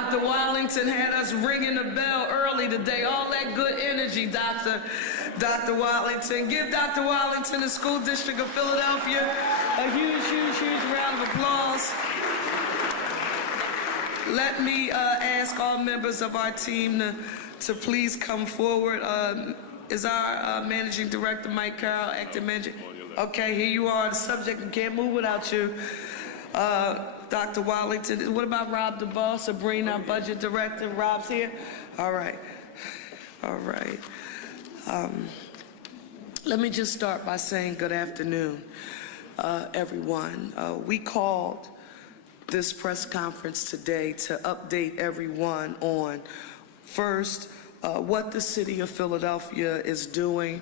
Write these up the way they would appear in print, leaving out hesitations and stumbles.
Dr. Wallington had us ringing the bell early today. All that good energy, Dr. Wallington. Give Dr. Wallington, the School District of Philadelphia, a huge, huge, huge round of applause. Let me ask all members of our team to please come forward. Is our Managing Director, Mike Carroll, acting manager? Okay, here you are. The subject, we can't move without you. Dr. Wallington. What about Rob DeBall, Sabrina, our budget director? Rob's here? All right. All right. Let me just start by saying good afternoon, everyone. We called this press conference today to update everyone on, first, what the city of Philadelphia is doing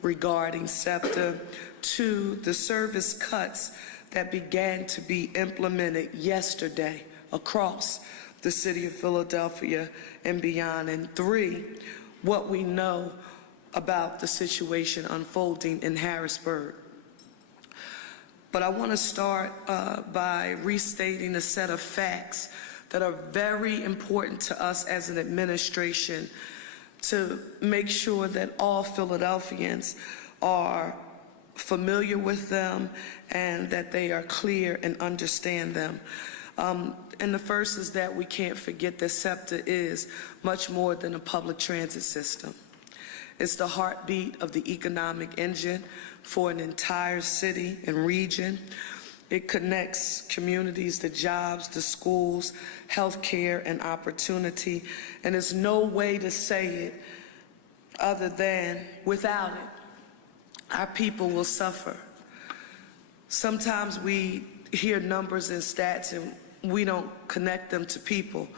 regarding SEPTA, two, the service cuts that began to be implemented yesterday across the city of Philadelphia and beyond, and three, what we know about the situation unfolding in Harrisburg. But I want to start by restating a set of facts that are very important to us as an administration to make sure that all Philadelphians are familiar with them and that they are clear and understand them. And the first is that we can't forget that SEPTA is much more than a public transit system. It's the heartbeat of the economic engine for an entire city and region. It connects communities to jobs, to schools, healthcare, and opportunity. And there's no way to say it other than without it, our people will suffer. Sometimes we hear numbers and stats and we don't connect them to people,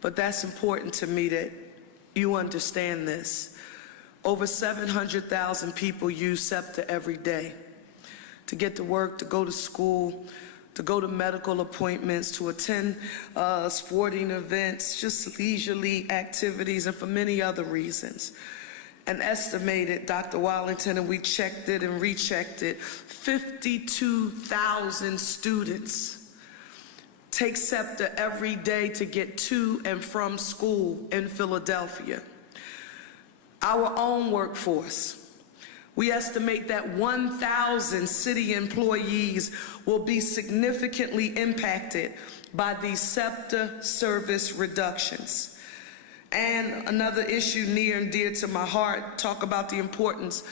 but that's important to me that you understand this. Over 700,000 people use SEPTA every day to get to work, to go to school, to go to medical appointments, to attend sporting events, just leisurely activities, and for many other reasons. An estimated, Dr. Wallington, and we checked it and rechecked it, 52,000 students take SEPTA every day to get to and from school in Philadelphia. Our own workforce, we estimate that 1,000 city employees will be significantly impacted by these SEPTA service reductions. And another issue near and dear to my heart, talk about the importance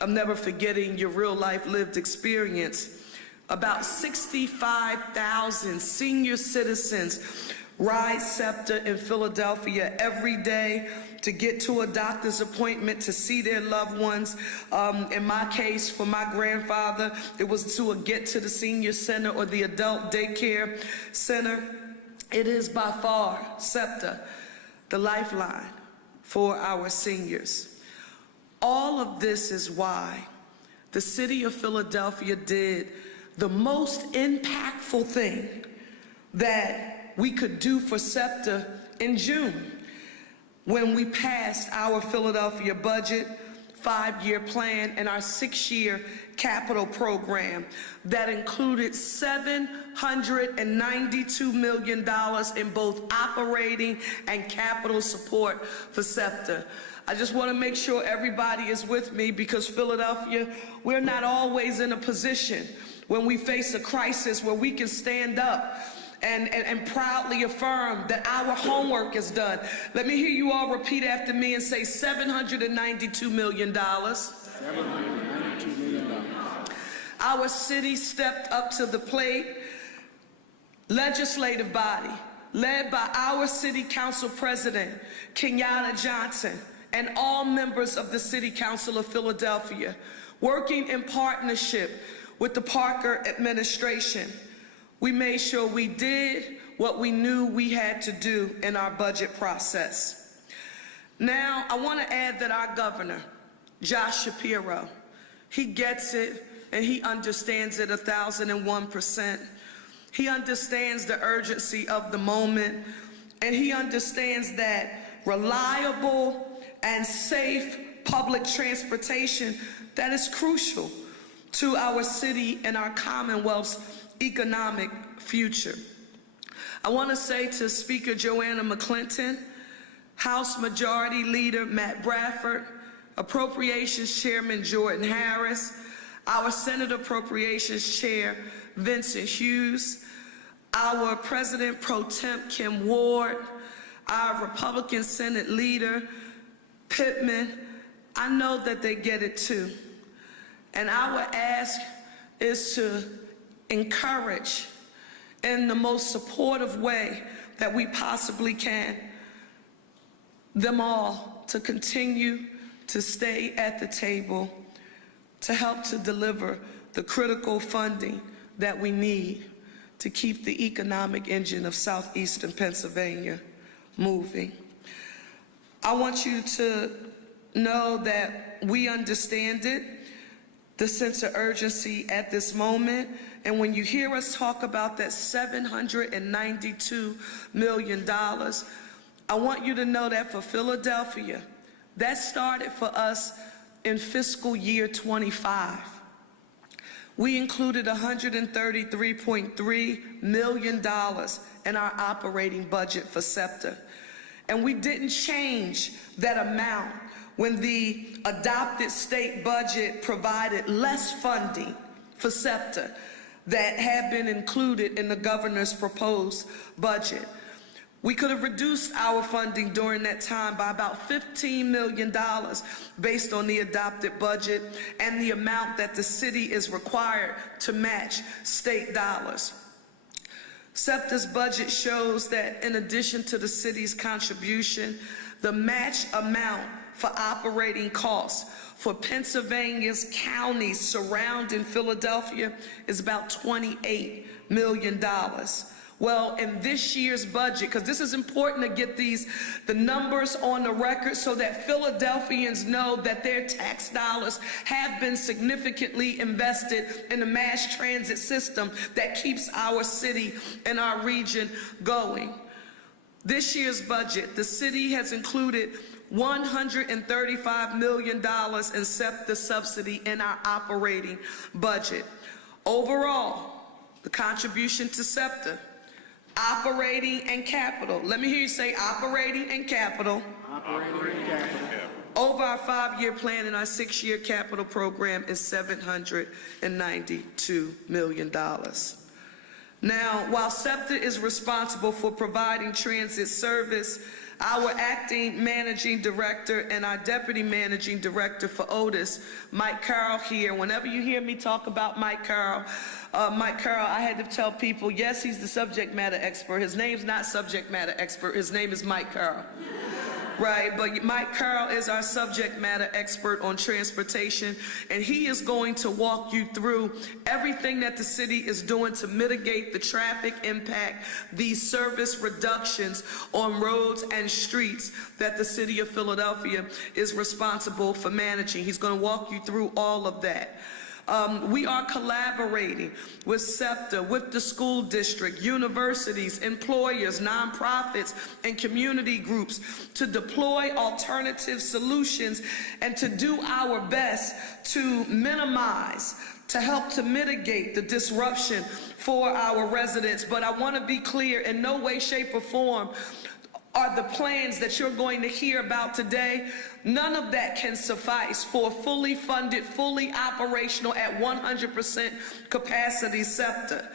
of never forgetting your real life lived experience. About 65,000 senior citizens ride SEPTA in Philadelphia every day to get to a doctor's appointment, to see their loved ones. In my case, for my grandfather, it was to get to the senior center or the adult daycare center. It is by far, SEPTA, the lifeline for our seniors. All of this is why the city of Philadelphia did the most impactful thing that we could do for SEPTA in June, when we passed our Philadelphia budget, 5-year plan, and our 6-year capital program that included $792 million in both operating and capital support for SEPTA. I just want to make sure everybody is with me, because Philadelphia, we're not always in a position when we face a crisis where we can stand up and proudly affirm that our homework is done. Let me hear you all repeat after me and say $792 million. $792 million. Our city stepped up to the plate. Legislative body, led by our City Council President, Kenyatta Johnson, and all members of the City Council of Philadelphia, working in partnership with the Parker administration, we made sure we did what we knew we had to do in our budget process. Now, I want to add that our governor, Josh Shapiro, he gets it and he understands it 1,001%. He understands the urgency of the moment, and he understands that reliable and safe public transportation, that is crucial to our city and our Commonwealth's economic future. I want to say to Speaker Joanna McClinton, House Majority Leader Matt Bradford, Appropriations Chairman Jordan Harris, our Senate Appropriations Chair Vincent Hughes, our President Pro Tem Kim Ward, our Republican Senate Leader Pittman. I know that they get it too. And our ask is to encourage in the most supportive way that we possibly can them all to continue to stay at the table to help to deliver the critical funding that we need to keep the economic engine of southeastern Pennsylvania moving. I want you to know that we understand it, the sense of urgency at this moment, and when you hear us talk about that $792 million, I want you to know that for Philadelphia, that started for us in fiscal year 25. We included $133.3 million in our operating budget for SEPTA. And we didn't change that amount when the adopted state budget provided less funding for SEPTA that had been included in the governor's proposed budget. We could have reduced our funding during that time by about $15 million based on the adopted budget and the amount that the city is required to match state dollars. SEPTA's budget shows that in addition to the city's contribution, the match amount for operating costs for Pennsylvania's counties surrounding Philadelphia is about $28 million. Well, in this year's budget, because this is important to get the numbers on the record so that Philadelphians know that their tax dollars have been significantly invested in the mass transit system that keeps our city and our region going. This year's budget, the city has included $135 million in SEPTA subsidy in our operating budget. Overall, the contribution to SEPTA, operating and capital. Let me hear you say operating and capital. Operating and capital. Over our 5-year plan and our 6-year capital program is $792 million. Now, while SEPTA is responsible for providing transit service, our acting managing director and our deputy managing director for Otis, Mike Carroll here. Whenever you hear me talk about Mike Carroll, I had to tell people, yes, he's the subject matter expert. His name's not subject matter expert. His name is Mike Carroll. Right, but Mike Carroll is our subject matter expert on transportation, and he is going to walk you through everything that the city is doing to mitigate the traffic impact, these service reductions on roads and streets that the city of Philadelphia is responsible for managing. He's going to walk you through all of that. We are collaborating with SEPTA, with the school district, universities, employers, nonprofits, and community groups to deploy alternative solutions and to do our best to minimize, to help to mitigate the disruption for our residents. But I want to be clear, in no way, shape, or form are the plans that you're going to hear about today. None of that can suffice for a fully funded, fully operational at 100% capacity SEPTA.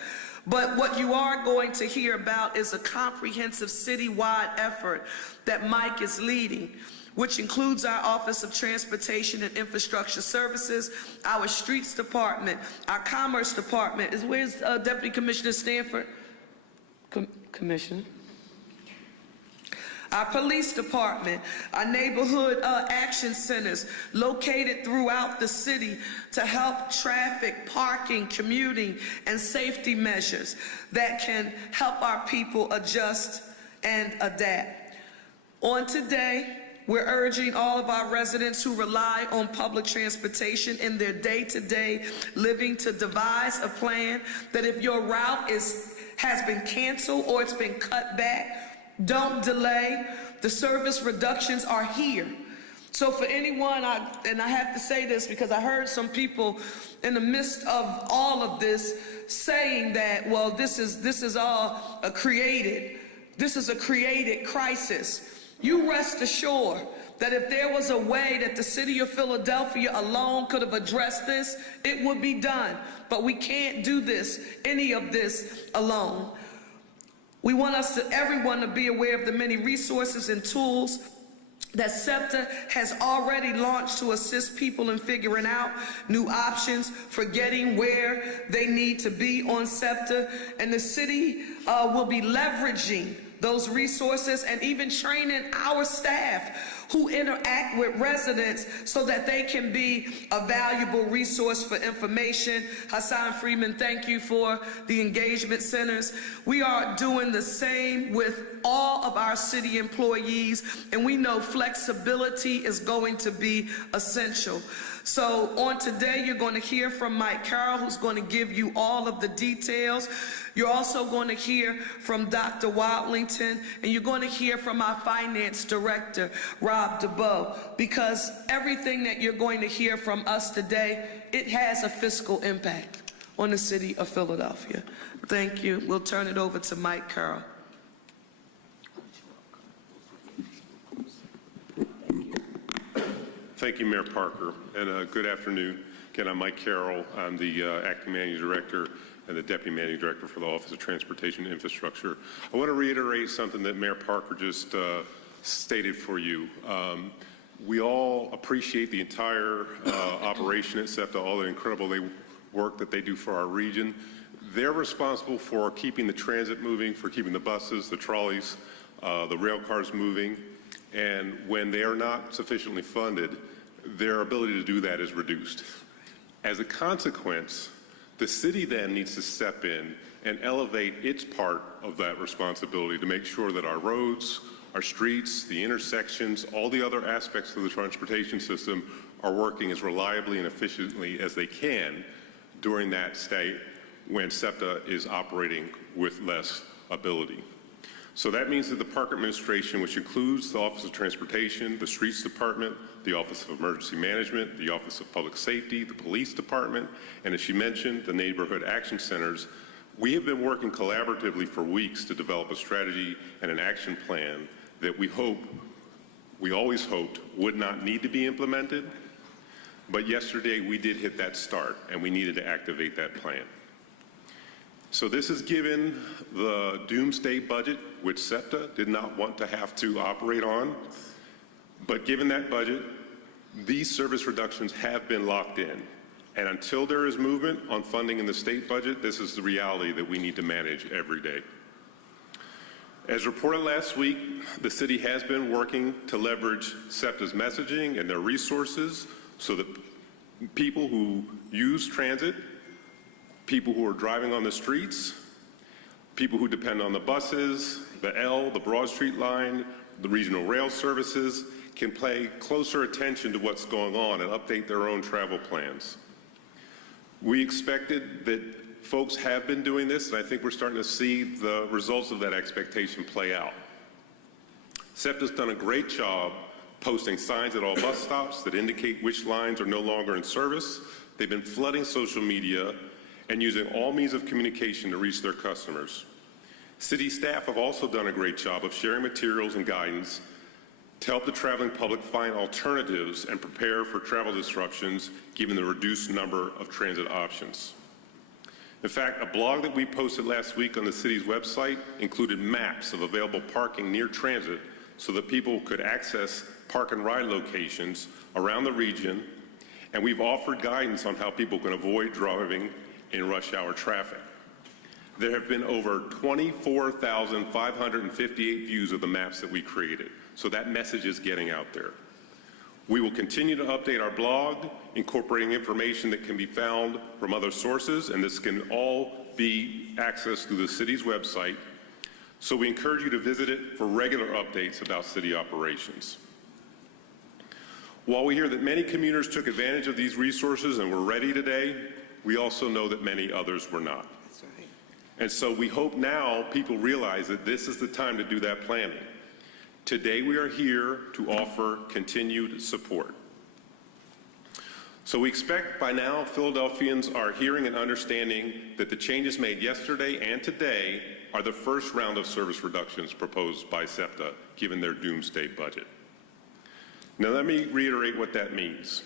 But what you are going to hear about is a comprehensive citywide effort that Mike is leading, which includes our Office of Transportation and Infrastructure Services, our Streets Department, our Commerce Department. Where's Deputy Commissioner Stanford? Commissioner? Our police department, our neighborhood action centers located throughout the city to help traffic, parking, commuting, and safety measures that can help our people adjust and adapt. On today, we're urging all of our residents who rely on public transportation in their day-to-day living to devise a plan that if your route has been canceled or it's been cut back, don't delay. The service reductions are here. So for anyone, and I have to say this because I heard some people in the midst of all of this saying that, well, this is all a created crisis. You rest assured that if there was a way that the city of Philadelphia alone could have addressed this, it would be done. But we can't do any of this alone. We want everyone to be aware of the many resources and tools that SEPTA has already launched to assist people in figuring out new options for getting where they need to be on SEPTA. And the city will be leveraging those resources and even training our staff who interact with residents so that they can be a valuable resource for information. Hassan Freeman, thank you for the engagement centers. We are doing the same with all of our city employees, and we know flexibility is going to be essential. So on today, you're going to hear from Mike Carroll, who's going to give you all of the details. You're also going to hear from Dr. Wadlington, and you're going to hear from our finance director, Rob DeBow, because everything that you're going to hear from us today, it has a fiscal impact on the city of Philadelphia. Thank you. We'll turn it over to Mike Carroll. Thank you, Mayor Parker, and good afternoon. Again, I'm Mike Carroll. I'm the acting managing director and the deputy managing director for the Office of Transportation and Infrastructure. I want to reiterate something that Mayor Parker just stated for you. We all appreciate the entire operation at SEPTA, all the incredible work that they do for our region. They're responsible for keeping the transit moving, for keeping the buses, the trolleys, the rail cars moving. And when they are not sufficiently funded, their ability to do that is reduced. As a consequence, the city then needs to step in and elevate its part of that responsibility to make sure that our roads, our streets, the intersections, all the other aspects of the transportation system are working as reliably and efficiently as they can during that state when SEPTA is operating with less ability. So that means that the Parker administration, which includes the Office of Transportation, the Streets Department, the Office of Emergency Management, the Office of Public Safety, the Police Department, and as she mentioned, the Neighborhood Action Centers, we have been working collaboratively for weeks to develop a strategy and an action plan that we always hoped would not need to be implemented. But yesterday we did hit that start and we needed to activate that plan. So this is given the doomsday budget, which SEPTA did not want to have to operate on. But given that budget, these service reductions have been locked in. And until there is movement on funding in the state budget, this is the reality that we need to manage every day. As reported last week, the city has been working to leverage SEPTA's messaging and their resources so that people who use transit, people who are driving on the streets, people who depend on the buses, the Broad Street line, the regional rail services, can pay closer attention to what's going on and update their own travel plans. We expected that folks have been doing this, and I think we're starting to see the results of that expectation play out. SEPTA's done a great job posting signs at all bus stops that indicate which lines are no longer in service. They've been flooding social media and using all means of communication to reach their customers. City staff have also done a great job of sharing materials and guidance to help the traveling public find alternatives and prepare for travel disruptions given the reduced number of transit options. In fact, a blog that we posted last week on the city's website included maps of available parking near transit so that people could access park and ride locations around the region, and we've offered guidance on how people can avoid driving in rush hour traffic. There have been over 24,558 views of the maps that we created, so that message is getting out there. We will continue to update our blog, incorporating information that can be found from other sources, and this can all be accessed through the city's website. So we encourage you to visit it for regular updates about city operations. While we hear that many commuters took advantage of these resources and were ready today, we also know that many others were not. That's right. And so we hope now people realize that this is the time to do that planning. Today we are here to offer continued support. So we expect by now Philadelphians are hearing and understanding that the changes made yesterday and today are the first round of service reductions proposed by SEPTA, given their doomsday budget. Now let me reiterate what that means.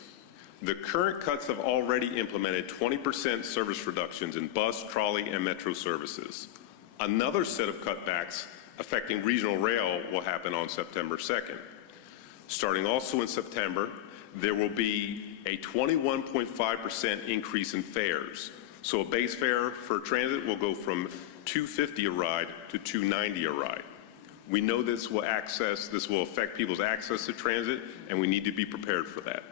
The current cuts have already implemented 20% service reductions in bus, trolley, and metro services. Another set of cutbacks affecting regional rail will happen on September 2nd. Starting also in September, there will be a 21.5% increase in fares. So a base fare for transit will go from $2.50 a ride to $2.90 a ride. We know this will affect people's access to transit, and we need to be prepared for that.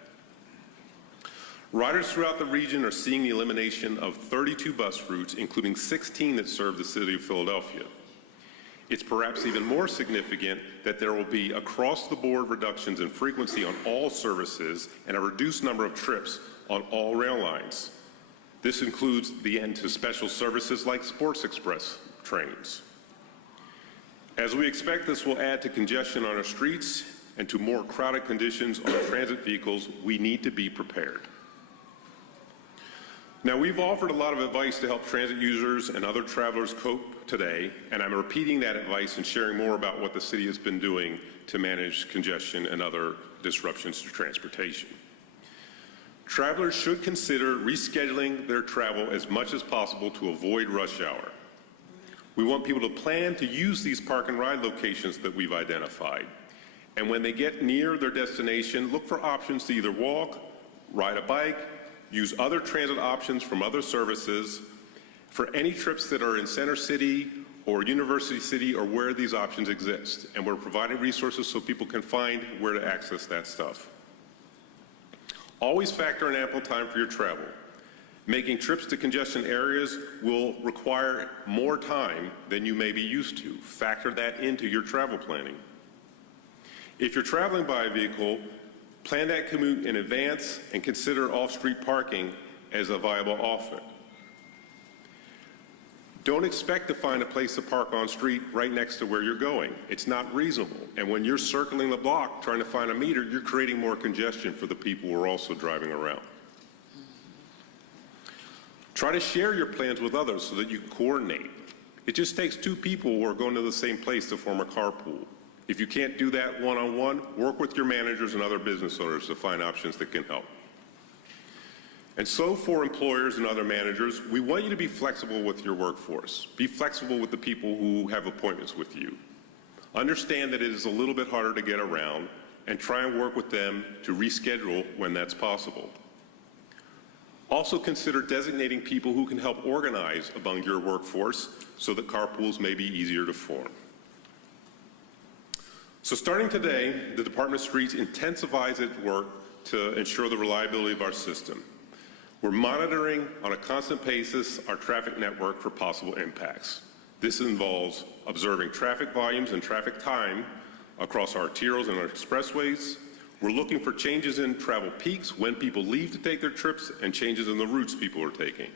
Riders throughout the region are seeing the elimination of 32 bus routes, including 16 that serve the city of Philadelphia. It's perhaps even more significant that there will be across-the-board reductions in frequency on all services and a reduced number of trips on all rail lines. This includes the end to special services like Sports Express trains. As we expect this will add to congestion on our streets and to more crowded conditions on transit vehicles, we need to be prepared. Now, we've offered a lot of advice to help transit users and other travelers cope today, and I'm repeating that advice and sharing more about what the city has been doing to manage congestion and other disruptions to transportation. Travelers should consider rescheduling their travel as much as possible to avoid rush hour. We want people to plan to use these park and ride locations that we've identified. And when they get near their destination, look for options to either walk, ride a bike, use other transit options from other services for any trips that are in Center City or University City or where these options exist. And we're providing resources so people can find where to access that stuff. Always factor in ample time for your travel. Making trips to congestion areas will require more time than you may be used to. Factor that into your travel planning. If you're traveling by a vehicle, plan that commute in advance and consider off-street parking as a viable option. Don't expect to find a place to park on street right next to where you're going. It's not reasonable. And when you're circling the block trying to find a meter, you're creating more congestion for the people who are also driving around. Try to share your plans with others so that you coordinate. It just takes two people who are going to the same place to form a carpool. If you can't do that one-on-one, work with your managers and other business owners to find options that can help. And so for employers and other managers, we want you to be flexible with your workforce. Be flexible with the people who have appointments with you. Understand that it is a little bit harder to get around and try and work with them to reschedule when that's possible. Also consider designating people who can help organize among your workforce so that carpools may be easier to form. So starting today, the Department of Streets intensifies its work to ensure the reliability of our system. We're monitoring on a constant basis our traffic network for possible impacts. This involves observing traffic volumes and traffic time across our arterials and our expressways. We're looking for changes in travel peaks, when people leave to take their trips, and changes in the routes people are taking.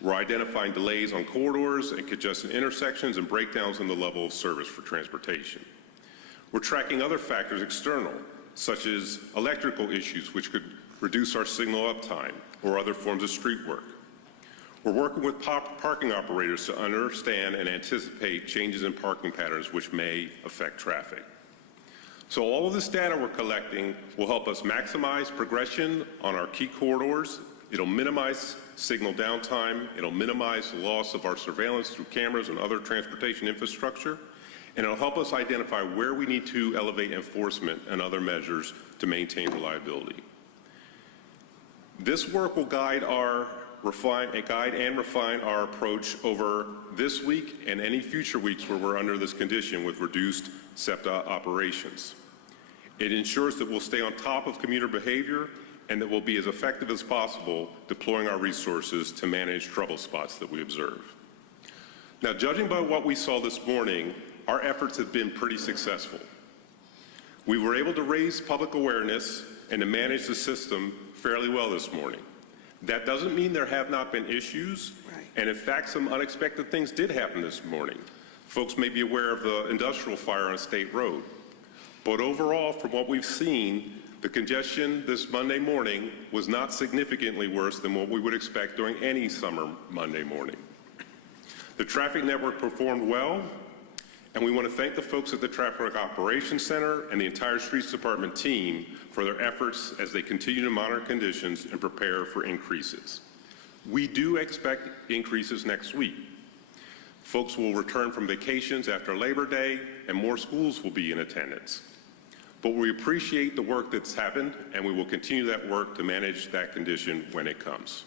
We're identifying delays on corridors and congested intersections and breakdowns in the level of service for transportation. We're tracking other factors external, such as electrical issues, which could reduce our signal uptime, or other forms of street work. We're working with parking operators to understand and anticipate changes in parking patterns which may affect traffic. So all of this data we're collecting will help us maximize progression on our key corridors. It'll minimize signal downtime. It'll minimize the loss of our surveillance through cameras and other transportation infrastructure. And it'll help us identify where we need to elevate enforcement and other measures to maintain reliability. This work will guide and refine our approach over this week and any future weeks where we're under this condition with reduced SEPTA operations. It ensures that we'll stay on top of commuter behavior and that we'll be as effective as possible deploying our resources to manage trouble spots that we observe. Now, judging by what we saw this morning, our efforts have been pretty successful. We were able to raise public awareness and to manage the system fairly well this morning. That doesn't mean there have not been issues, and in fact, some unexpected things did happen this morning. Folks may be aware of the industrial fire on State Road. But overall, from what we've seen, the congestion this Monday morning was not significantly worse than what we would expect during any summer Monday morning. The traffic network performed well, and we want to thank the folks at the Traffic Operations Center and the entire Streets Department team for their efforts as they continue to monitor conditions and prepare for increases. We do expect increases next week. Folks will return from vacations after Labor Day, and more schools will be in attendance. But we appreciate the work that's happened, and we will continue that work to manage that condition when it comes.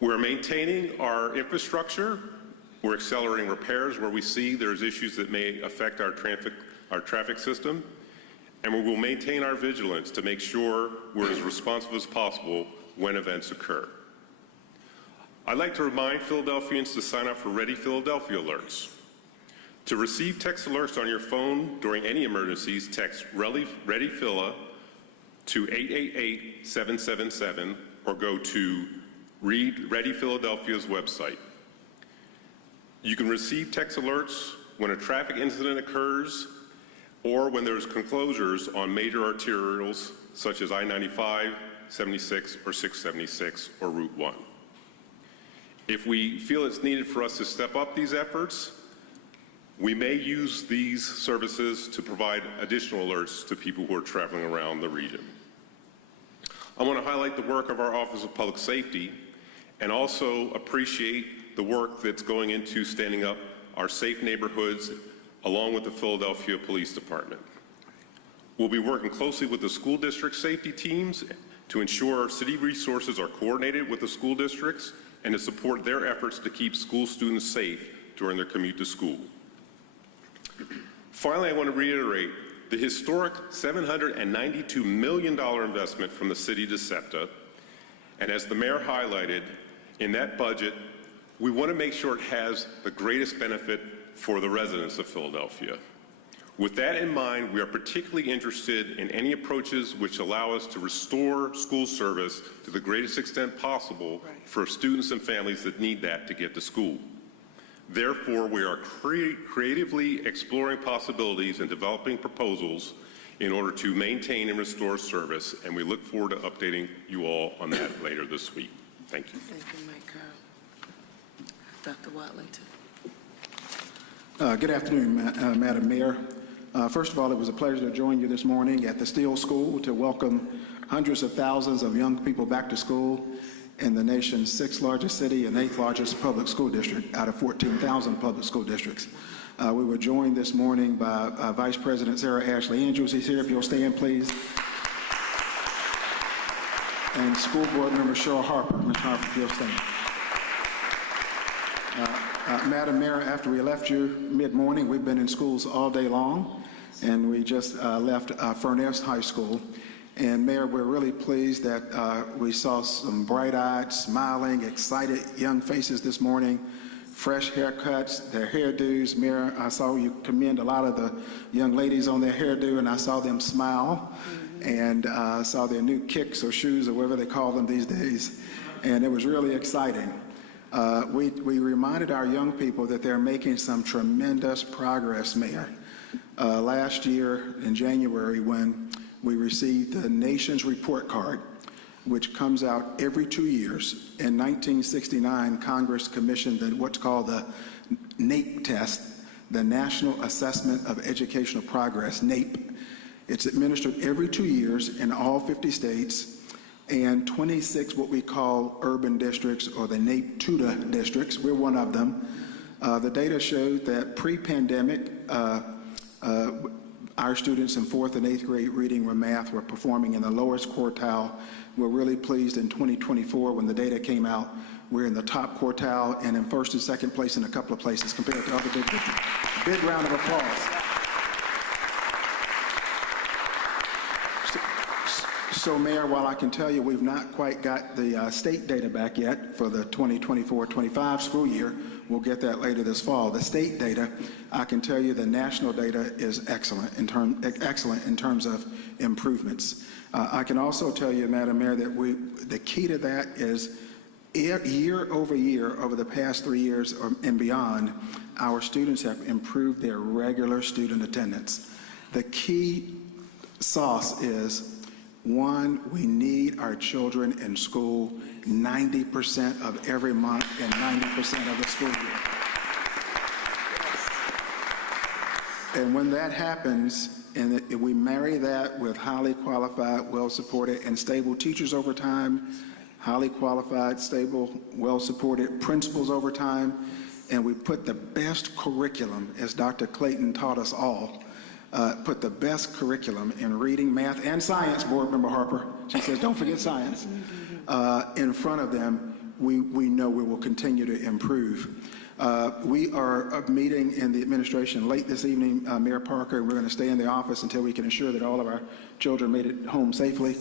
We're maintaining our infrastructure. We're accelerating repairs where we see there's issues that may affect our traffic system, and we will maintain our vigilance to make sure we're as responsive as possible when events occur. I'd like to remind Philadelphians to sign up for Ready Philadelphia alerts. To receive text alerts on your phone during any emergencies, text Ready Phila to 888-777 or go to Ready Philadelphia's website. You can receive text alerts when a traffic incident occurs or when there's closures on major arterials such as I-95, 76, or 676, or Route 1. If we feel it's needed for us to step up these efforts, we may use these services to provide additional alerts to people who are traveling around the region. I want to highlight the work of our Office of Public Safety and also appreciate the work that's going into standing up our safe neighborhoods along with the Philadelphia Police Department. We'll be working closely with the school district safety teams to ensure our city resources are coordinated with the school districts and to support their efforts to keep school students safe during their commute to school. Finally, I want to reiterate the historic $792 million investment from the city to SEPTA, and as the mayor highlighted, in that budget, we want to make sure it has the greatest benefit for the residents of Philadelphia. With that in mind, we are particularly interested in any approaches which allow us to restore school service to the greatest extent possible for students and families that need that to get to school. Therefore, we are creatively exploring possibilities and developing proposals in order to maintain and restore service, and we look forward to updating you all on that later this week. Thank you. Thank you, Mike Carroll. Dr. Watlington. Good afternoon, Madam Mayor. First of all, it was a pleasure to join you this morning at the Steele School to welcome hundreds of thousands of young people back to school in the nation's 6th largest city and 8th largest public school district out of 14,000 public school districts. We were joined this morning by Vice President Sarah Ashley Andrews. He's here, if you'll stand, please. And School Board Member Cherelle Parker. Ms. Harper, if you'll stand. Madam Mayor, after we left you mid-morning, we've been in schools all day long, and we just left Furness High School. And Mayor, we're really pleased that we saw some bright-eyed, smiling, excited young faces this morning, fresh haircuts, their hairdos. Mayor, I saw you commend a lot of the young ladies on their hairdo, and I saw them smile, and saw their new kicks or shoes or whatever they call them these days, and it was really exciting. We reminded our young people that they're making some tremendous progress, Mayor. Last year in January, when we received the nation's report card, which comes out every 2 years. In 1969, Congress commissioned what's called the NAEP test, the National Assessment of Educational Progress, NAEP. It's administered every 2 years in all 50 states and 26 what we call urban districts, or the NAEP TUDA districts. We're one of them. The data showed that pre-pandemic, our students in 4th and 8th grade reading or math were performing in the lowest quartile. We're really pleased in 2024 when the data came out, we're in the top quartile and in 1st and 2nd place in a couple of places compared to other big districts. Big round of applause. So, Mayor, while I can tell you we've not quite got the state data back yet for the 2024-25 school year, we'll get that later this fall. The state data, I can tell you the national data is excellent in terms of improvements. I can also tell you, Madam Mayor, that the key to that is year over year, over the past 3 years and beyond, our students have improved their regular student attendance. The key sauce is, one, we need our children in school 90% of every month and 90% of the school year. And when that happens, and we marry that with highly qualified, well-supported, and stable teachers over time, highly qualified, stable, well-supported principals over time, and we put the best curriculum, as Dr. Clayton taught us all, put the best curriculum in reading, math, and science, Board Member Harper, she says, don't forget science, in front of them, we know we will continue to improve. We are meeting in the administration late this evening, Mayor Parker, and we're going to stay in the office until we can ensure that all of our children made it home safely.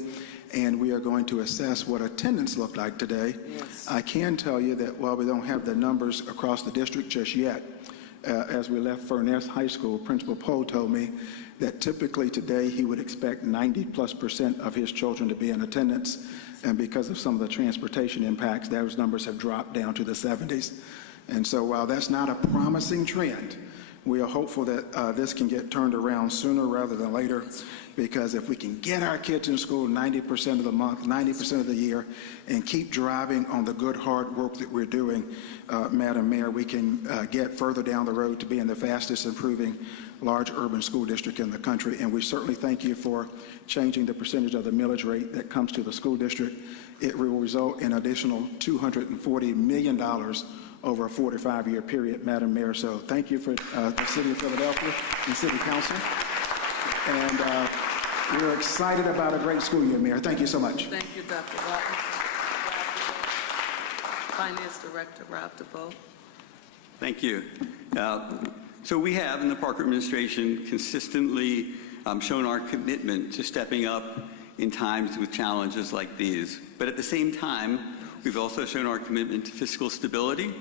And we are going to assess what attendance looked like today. Yes. I can tell you that while we don't have the numbers across the district just yet, as we left Furness High School, Principal Poe told me that typically today he would expect 90+% of his children to be in attendance. And because of some of the transportation impacts, those numbers have dropped down to the 70s. And so while that's not a promising trend, we are hopeful that this can get turned around sooner rather than later, because if we can get our kids in school 90% of the month, 90% of the year, and keep driving on the good hard work that we're doing, Madam Mayor, we can get further down the road to being the fastest improving large urban school district in the country. And we certainly thank you for changing the percentage of the millage rate that comes to the school district. It will result in additional $240 million over a 45-year period, Madam Mayor. So thank you for the City of Philadelphia and City Council. And we're excited about a great school year, Mayor. Thank you so much. Thank you, Dr. Watson. Finance Director Rob DeBoe. Thank you. So we have, in the Parker administration, consistently shown our commitment to stepping up in times with challenges like these. But at the same time, we've also shown our commitment to fiscal stability.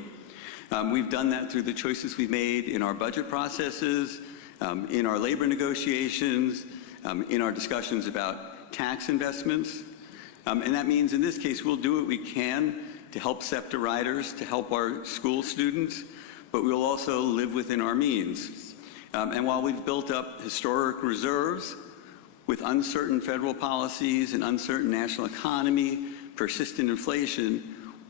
We've done that through the choices we've made in our budget processes, in our labor negotiations, in our discussions about tax investments. And that means in this case, we'll do what we can to help SEPTA riders, to help our school students, but we'll also live within our means. And while we've built up historic reserves with uncertain federal policies, an uncertain national economy, persistent inflation,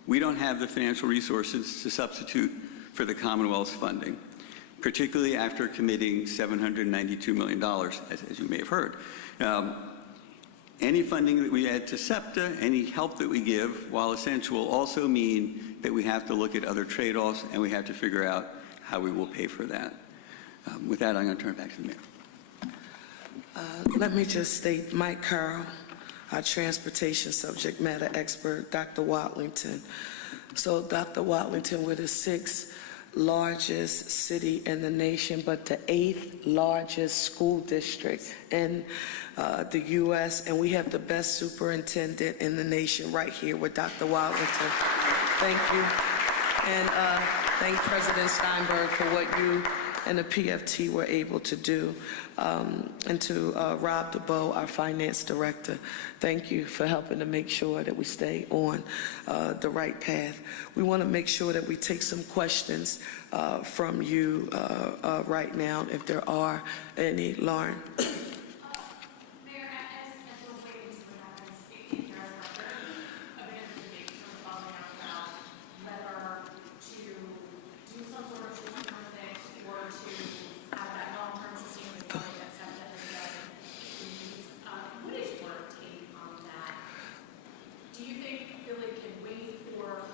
we don't have the financial resources to substitute for the Commonwealth's funding, particularly after committing $792 million, as you may have heard. Any funding that we add to SEPTA, any help that we give, while essential, will also mean that we have to look at other trade-offs and we have to figure out how we will pay for that. With that, I'm going to turn it back to the Mayor. Let me just state Mike Carroll, our transportation subject matter expert, Dr. Watlington. So Dr. Watlington, we're the 6th largest city in the nation, but the 8th largest school district in the U.S., and we have the best superintendent in the nation right here with Dr. Watlington. Thank you. And thank President Steinberg for what you and the PFT were able to do. And to Rob DeBoe, our finance director, thank you for helping to make sure that we stay on the right path. We want to make sure that we take some questions from you right now, if there are any. Lauren. Mayor, as we're waiting to see what happens, in Cherelle Parker, a bit of a debate sort of following up about whether to do some sort of short-term fix or to have that long-term sustainability that SEPTA has done. What is your take on that? Do you think Philly can wait for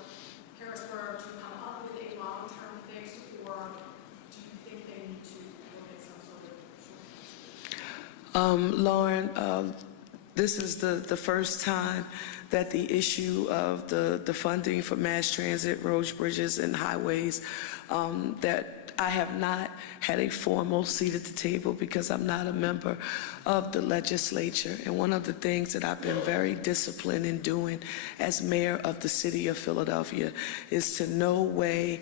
Harrisburg to come up with a long-term fix, or do you think they need to look at some sort of short-term fix? Lauren, this is the first time that the issue of the funding for mass transit, roads, bridges, and highways, that I have not had a formal seat at the table because I'm not a member of the legislature. And one of the things that I've been very disciplined in doing as mayor of the city of Philadelphia is to in no way,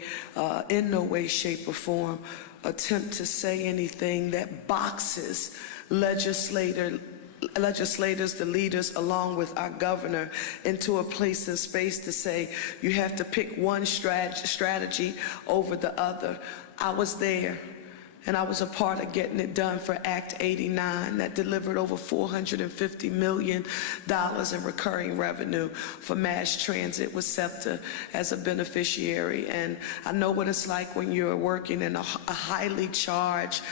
shape, or form attempt to say anything that boxes legislators, the leaders, along with our governor, into a place and space to say you have to pick one strategy over the other. I was there And I was a part of getting it done for Act 89 that delivered over $450 million in recurring revenue for mass transit with SEPTA as a beneficiary. And I know what it's like when you're working in a highly charged,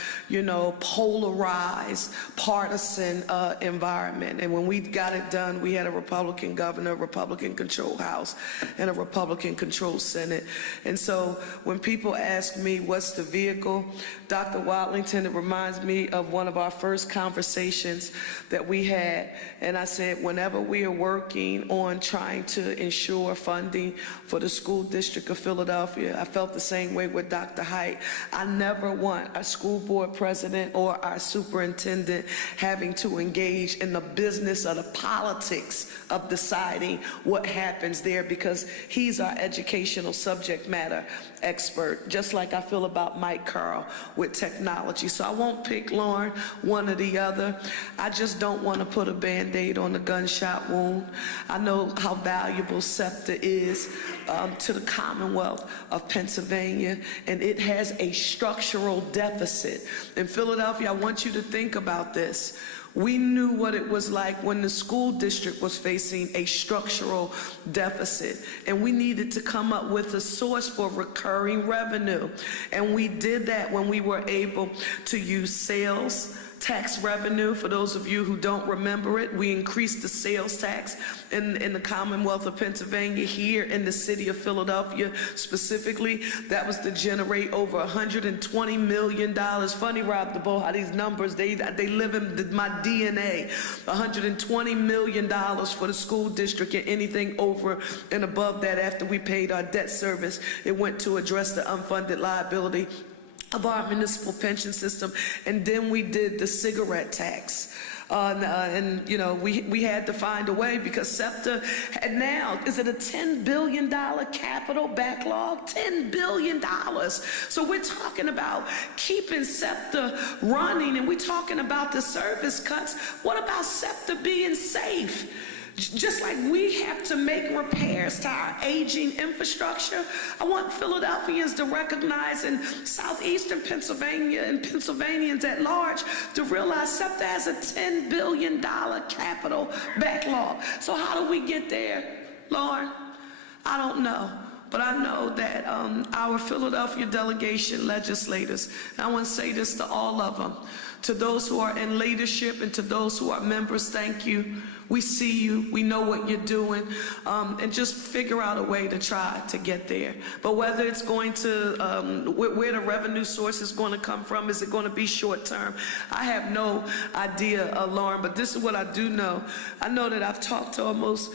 polarized, partisan environment. And when we got it done, we had a Republican governor, a Republican-controlled House, and a Republican-controlled Senate. And so when people ask me what's the vehicle, Dr. Watlington, it reminds me of one of our first conversations that we had. And I said, whenever we are working on trying to ensure funding for the school district of Philadelphia, I felt the same way with Dr. Height. I never want a school board president or our superintendent having to engage in the business or the politics of deciding what happens there, because he's our educational subject matter expert, just like I feel about Mike Carl with technology. So I won't pick, Lauren, one or the other. I just don't want to put a Band-Aid on the gunshot wound. I know how valuable SEPTA is to the Commonwealth of Pennsylvania, and it has a structural deficit. In Philadelphia, I want you to think about this. We knew what it was like when the school district was facing a structural deficit, and we needed to come up with a source for recurring revenue. And we did that when we were able to use sales tax revenue. For those of you who don't remember it, we increased the sales tax in the Commonwealth of Pennsylvania, here in the city of Philadelphia specifically. That was to generate over $120 million. Funny, Rob DeBoe, how these numbers, they live in my DNA. $120 million for the school district, and anything over and above that after we paid our debt service, it went to address the unfunded liability of our municipal pension system. And then we did the cigarette tax. We had to find a way, because SEPTA had now, is it a $10 billion capital backlog? $10 billion. So we're talking about keeping SEPTA running, and we're talking about the service cuts. What about SEPTA being safe? Just like we have to make repairs to our aging infrastructure, I want Philadelphians to recognize, in southeastern Pennsylvania and Pennsylvanians at large, to realize SEPTA has a $10 billion capital backlog. So how do we get there, Lauren? I don't know. But I know that our Philadelphia delegation legislators, and I want to say this to all of them, to those who are in leadership and to those who are members, thank you. We see you. We know what you're doing. And just figure out a way to try to get there. But whether it's going to, where the revenue source is going to come from, is it going to be short term? I have no idea, Lauren, but this is what I do know. I know that I've talked to almost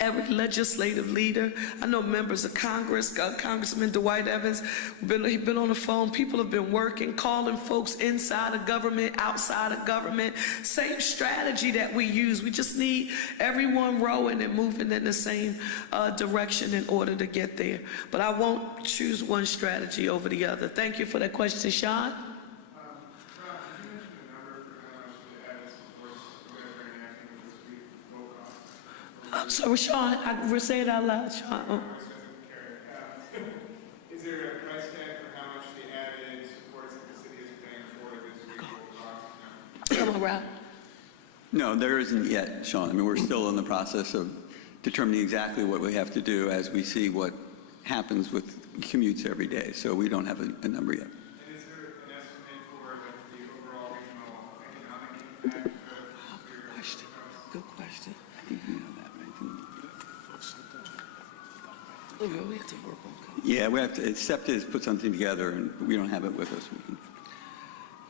every legislative leader. I know members of Congress, Congressman Dwight Evans, he's been on the phone. People have been working, calling folks inside of government, outside of government. Same strategy that we use. We just need everyone rowing and moving in the same direction in order to get there. But I won't choose one strategy over the other. Thank you for that question, Sean. I'm sorry, Sean, I say it out loud, Sean. Is there a price tag for how much the added supports that the city is paying for this week will cost? Come on, Rob. No, there isn't yet, Sean. I mean, we're still in the process of determining exactly what we have to do as we see what happens with commutes every day. So we don't have a number yet. And is there an estimate for the overall regional economic impact of Good question. Good question. I think you know that, right? We have to work on it. Yeah, we have to. SEPTA has put something together, and we don't have it with us.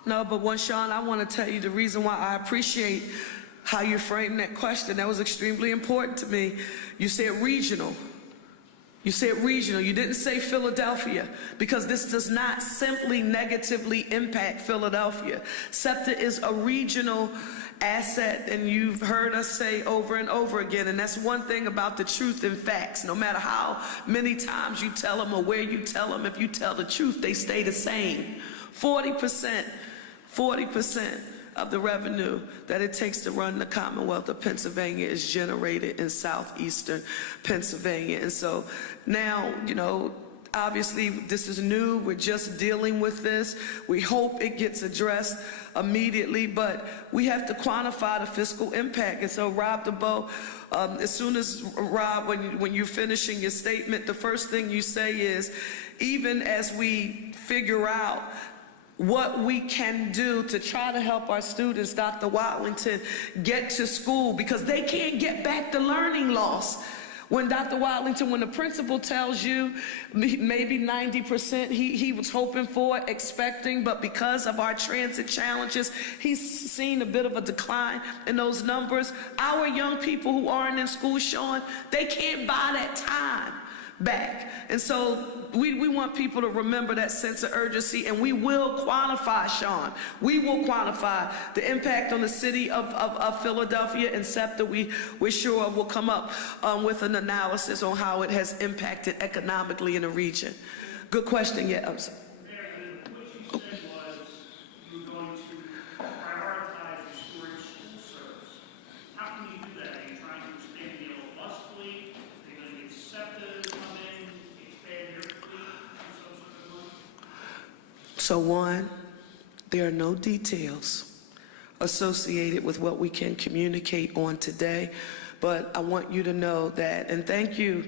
No, but Sean, I want to tell you the reason why I appreciate how you framed that question. That was extremely important to me. You said regional. You said regional. You didn't say Philadelphia, because this does not simply negatively impact Philadelphia. SEPTA is a regional asset, and you've heard us say over and over again, and that's one thing about the truth and facts. No matter how many times you tell them or where you tell them, if you tell the truth, they stay the same. 40% of the revenue that it takes to run the Commonwealth of Pennsylvania is generated in southeastern Pennsylvania. And so now, Obviously, this is new. We're just dealing with this. We hope it gets addressed immediately, but we have to quantify the fiscal impact. And so, Rob DeBoe, as soon as, Rob, when you're finishing your statement, the first thing you say is, even as we figure out what we can do to try to help our students, Dr. Watlington, get to school, because they can't get back the learning loss. When Dr. Watlington, when the principal tells you maybe 90% he was hoping for, expecting, but because of our transit challenges, he's seen a bit of a decline in those numbers. Our young people who aren't in school, Sean, they can't buy that time back. And so we want people to remember that sense of urgency, and we will quantify, Sean. We will quantify the impact on the city of Philadelphia, and SEPTA, we're sure will come up with an analysis on how it has impacted economically in the region. Good question. Yeah, I'm sorry. What you said was you were going to prioritize restoring school service. How can you do that? Are you trying to expand the yellow bus fleet? Are you going to get SEPTA to come in, expand your fleet, and so on? So one, there are no details associated with what we can communicate on today, but I want you to know that, and thank you,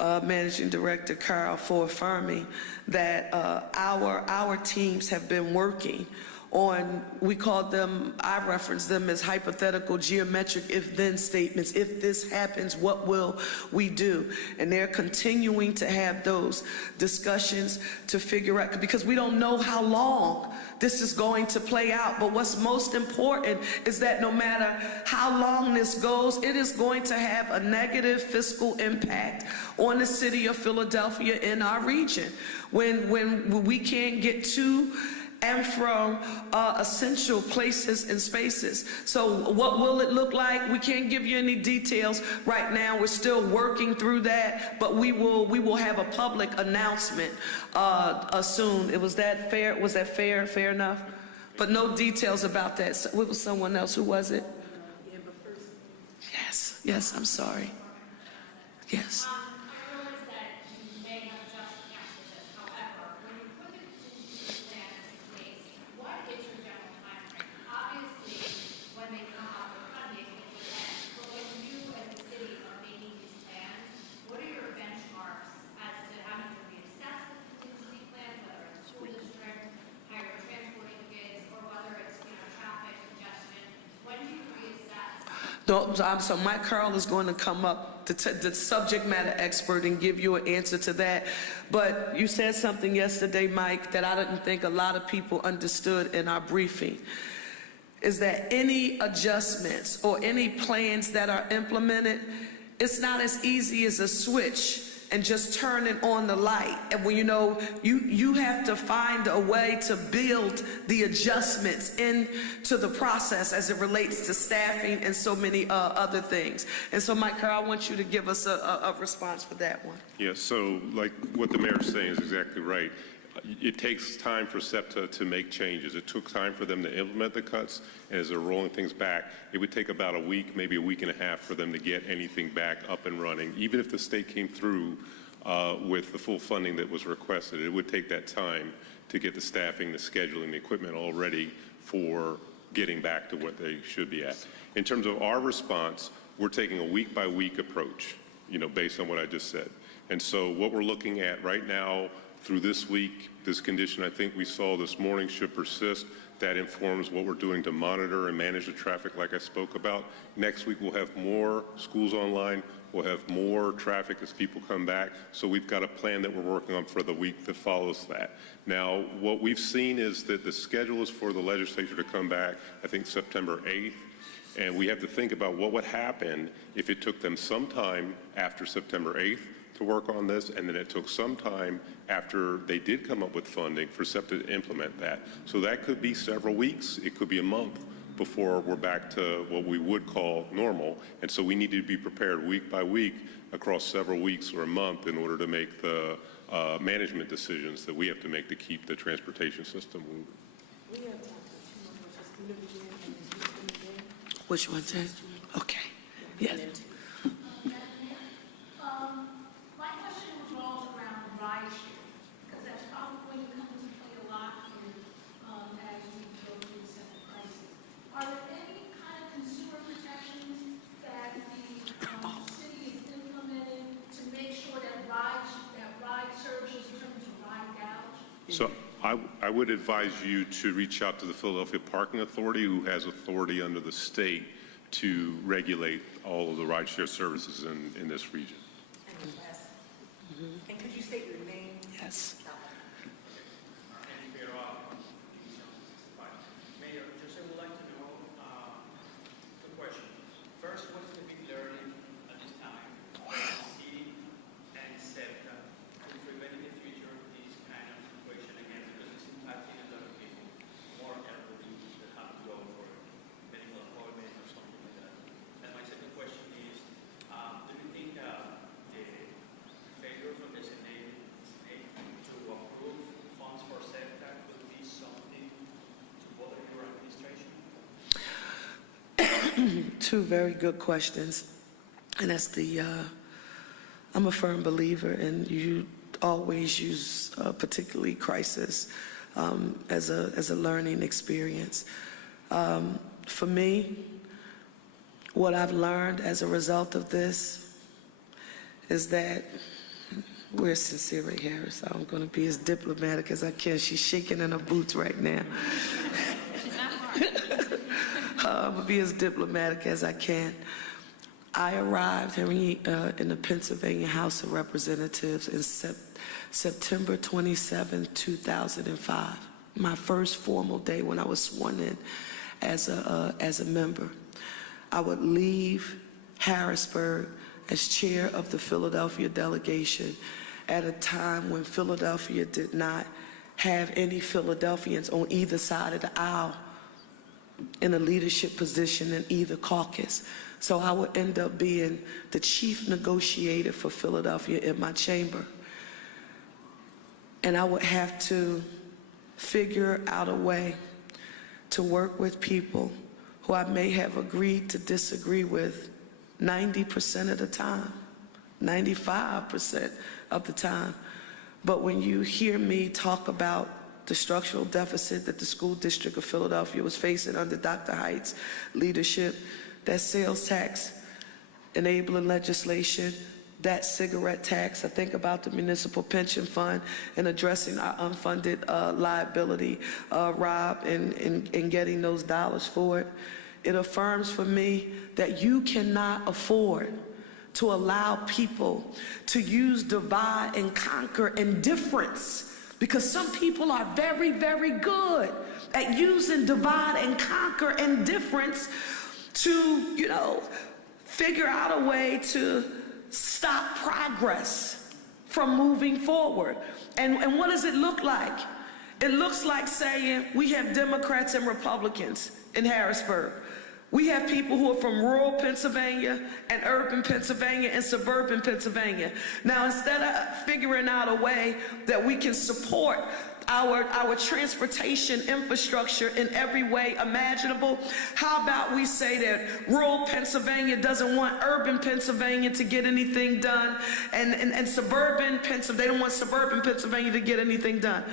Managing Director Carl, for affirming that our teams have been working on, we call them, I reference them as hypothetical geometric if-then statements. If this happens, what will we do? And they're continuing to have those discussions to figure out, because we don't know how long this is going to play out. But what's most important is that no matter how long this goes, it is going to have a negative fiscal impact on the city of Philadelphia in our region. When we can't get to and from essential places and spaces. So what will it look like? We can't give you any details right now. We're still working through that, but we will have a public announcement soon. Was that fair? Was that fair? Fair enough? But no details about that. So, it was someone else. Who was it? Yes, I'm sorry. Yes. I realize that you may have just answered this. However, when you put the contingency plan in place, what is your general timeframe? Obviously, when they come up with funding, it depends. But when you, as a city, are making these plans, what are your benchmarks as to having to reassess the contingency plans, whether it's school district, how you're transporting kids, or whether it's traffic congestion? When do you reassess? So Mike Carl is going to come up, the subject matter expert, and give you an answer to that. But you said something yesterday, Mike, that I didn't think a lot of people understood in our briefing, is that any adjustments or any plans that are implemented, it's not as easy as a switch and just turning on the light. And when you have to find a way to build the adjustments into the process as it relates to staffing and so many other things. And so, Mike Carr, I want you to give us a response for that one. Yeah, so like what the mayor's saying is exactly right. It takes time for SEPTA to make changes. It took time for them to implement the cuts, and as they're rolling things back, it would take about a week, maybe a week and a half for them to get anything back up and running. Even if the state came through with the full funding that was requested, it would take that time to get the staffing, the scheduling, the equipment all ready for getting back to what they should be at. In terms of our response, we're taking a week-by-week approach, based on what I just said. And so what we're looking at right now, through this week, this condition I think we saw this morning should persist. That informs what we're doing to monitor and manage the traffic like I spoke about. Next week we'll have more schools online. We'll have more traffic as people come back. So we've got a plan that we're working on for the week that follows that. Now, what we've seen is that the schedule is for the legislature to come back, I think September 8th. And we have to think about what would happen if it took them some time after September 8th to work on this, and then it took some time after they did come up with funding for SEPTA to implement that. So that could be several weeks, it could be a month before we're back to what we would call normal. And so we need to be prepared week by week across several weeks or a month in order to make the management decisions that we have to make to keep the transportation system moving. We have time for 2 more questions. Which one, Jen? Okay. Yes. My question revolves around ride sharing. So I would advise you to reach out to the Philadelphia Parking Authority, who has authority under the state to regulate all of the rideshare services in this region. And could you state your name? Yes. Mayor, just I would like to know two questions. First, what is the big learning at this time from the city and SEPTA to prevent in the future this kind of situation again, because it's impacting a lot of people, more elderly that have to go for medical appointment or something like that. And my second question is, do you think the failure from the Senate to approve funds for SEPTA could be something to bother your administration? Two very good questions. And that's I'm a firm believer in you always use particularly crisis as a learning experience. For me, what I've learned as a result of this is that we're sincere right here, so I'm going to be as diplomatic as I can. She's shaking in her boots right now. I'm going to be as diplomatic as I can. I arrived here in the Pennsylvania House of Representatives in September 27, 2005, my first formal day when I was sworn in as a member. I would leave Harrisburg as chair of the Philadelphia delegation at a time when Philadelphia did not have any Philadelphians on either side of the aisle in a leadership position in either caucus. So I would end up being the chief negotiator for Philadelphia in my chamber. And I would have to figure out a way to work with people who I may have agreed to disagree with 90% of the time, 95% of the time. But when you hear me talk about the structural deficit that the school district of Philadelphia was facing under Dr. Height's leadership, that sales tax enabling legislation, that cigarette tax, I think about the municipal pension fund and addressing our unfunded liability, Rob, and getting those dollars for it. It affirms for me that you cannot afford to allow people to use divide and conquer indifference, because some people are very, very good at using divide and conquer indifference to, figure out a way to stop progress from moving forward. And what does it look like? It looks like saying we have Democrats and Republicans in Harrisburg. We have people who are from rural Pennsylvania and urban Pennsylvania and suburban Pennsylvania. Now, instead of figuring out a way that we can support our transportation infrastructure in every way imaginable, how about we say that rural Pennsylvania doesn't want urban Pennsylvania to get anything done, and suburban Pennsylvania, they don't want suburban Pennsylvania to get anything done.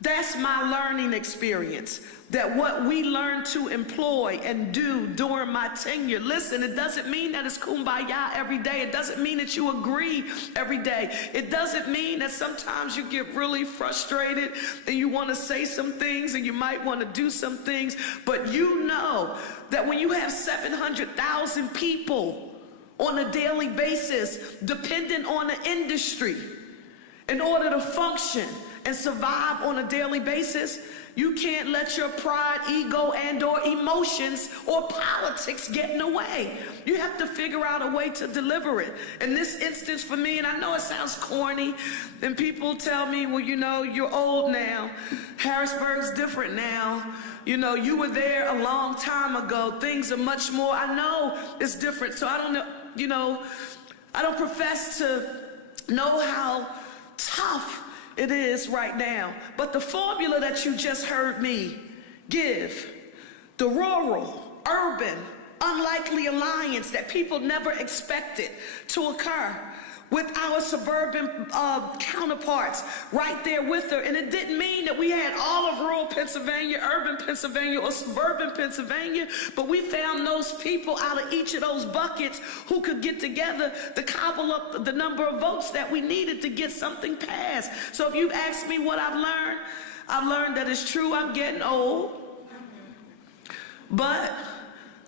That's my learning experience, that what we learn to employ and do during my tenure, listen, it doesn't mean that it's kumbaya every day. It doesn't mean that you agree every day. It doesn't mean that sometimes you get really frustrated and you want to say some things and you might want to do some things, but you know that when you have 700,000 people on a daily basis dependent on the industry in order to function and survive on a daily basis, you can't let your pride, ego, and/or emotions or politics get in the way. You have to figure out a way to deliver it. In this instance for me, and I know it sounds corny, and people tell me, well, you're old now. Harrisburg's different now. You were there a long time ago. Things are much more, I know it's different. So I don't know, I don't profess to know how tough it is right now. But the formula that you just heard me give, the rural, urban, unlikely alliance that people never expected to occur, with our suburban counterparts right there with her. And it didn't mean that we had all of rural Pennsylvania, urban Pennsylvania, or suburban Pennsylvania, but we found those people out of each of those buckets who could get together to cobble up the number of votes that we needed to get something passed. So if you've asked me what I've learned that it's true I'm getting old, but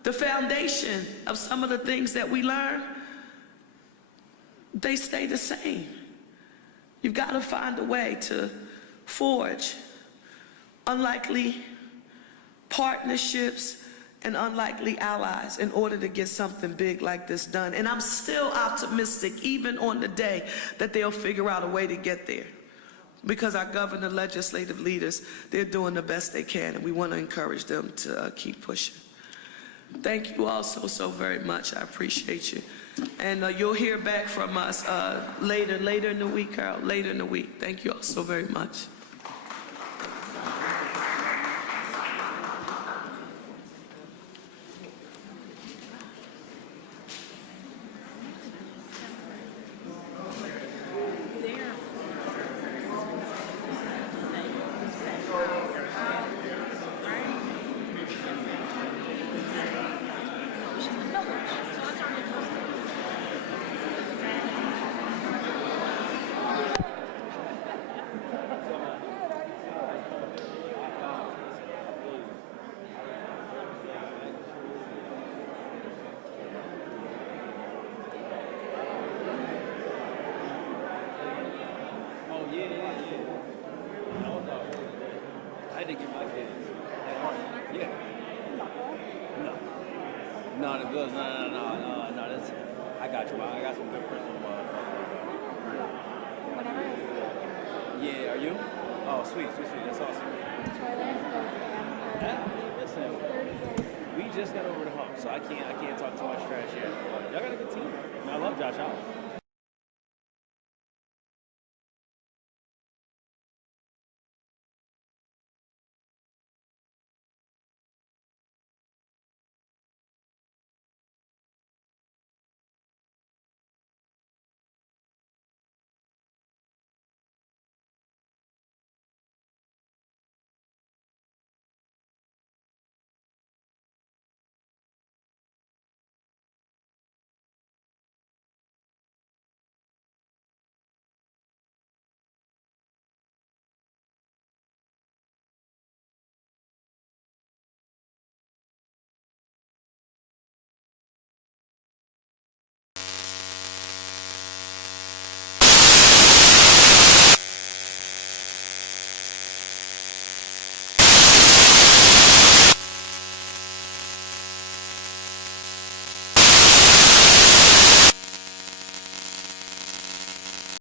the foundation of some of the things that we learn, they stay the same. You've got to find a way to forge unlikely partnerships and unlikely allies in order to get something big like this done. And I'm still optimistic, even on the day, that they'll figure out a way to get there. Because our governor, legislative leaders, they're doing the best they can, and we want to encourage them to keep pushing. Thank you all so very much. I appreciate you. And you'll hear back from us later in the week, Carol, later in the week. Thank you all so very much. I had to get my kids. Yeah. No, the goods. No. That's, I got you. I got some good friends. Yeah, are you? Oh, sweet. That's awesome. Listen, we just got over the hump, so I can't talk too much trash yet. Y'all got a good team. I love Josh Allen.